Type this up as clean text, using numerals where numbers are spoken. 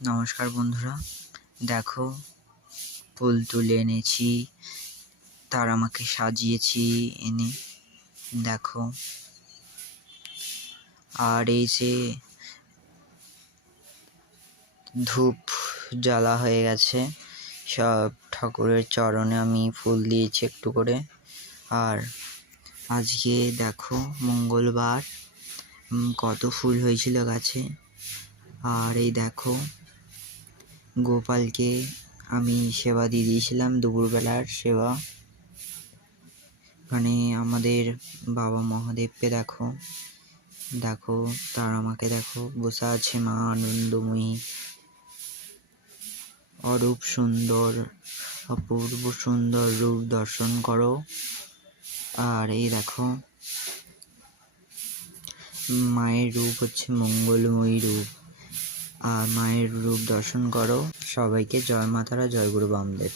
নমস্কার বন্ধুরা, দেখো ফুল তুলে এনেছি, তার আমাকে সাজিয়েছি এনে দেখো। আর এই যে ধূপ জ্বালা হয়ে গেছে, সব ঠাকুরের চরণে আমি ফুল দিয়েছি একটু করে। আর আজকে দেখো মঙ্গলবার, কত ফুল হয়েছিল গাছে। আর এই দেখো গোপালকে আমি সেবা দিয়ে দিয়েছিলাম, দুপুরবেলার সেবা। মানে আমাদের বাবা মহাদেবকে দেখো, তার আমাকে দেখো বসে আছে মা আনন্দময়ী, অরূপ সুন্দর, অপূর্ব সুন্দর রূপ দর্শন করো। আর এই দেখো মায়ের রূপ হচ্ছে মঙ্গলময়ী রূপ, আর মায়ের রূপ দর্শন করো। সবাইকে জয় মা তারা, জয় গুরু বামদেব।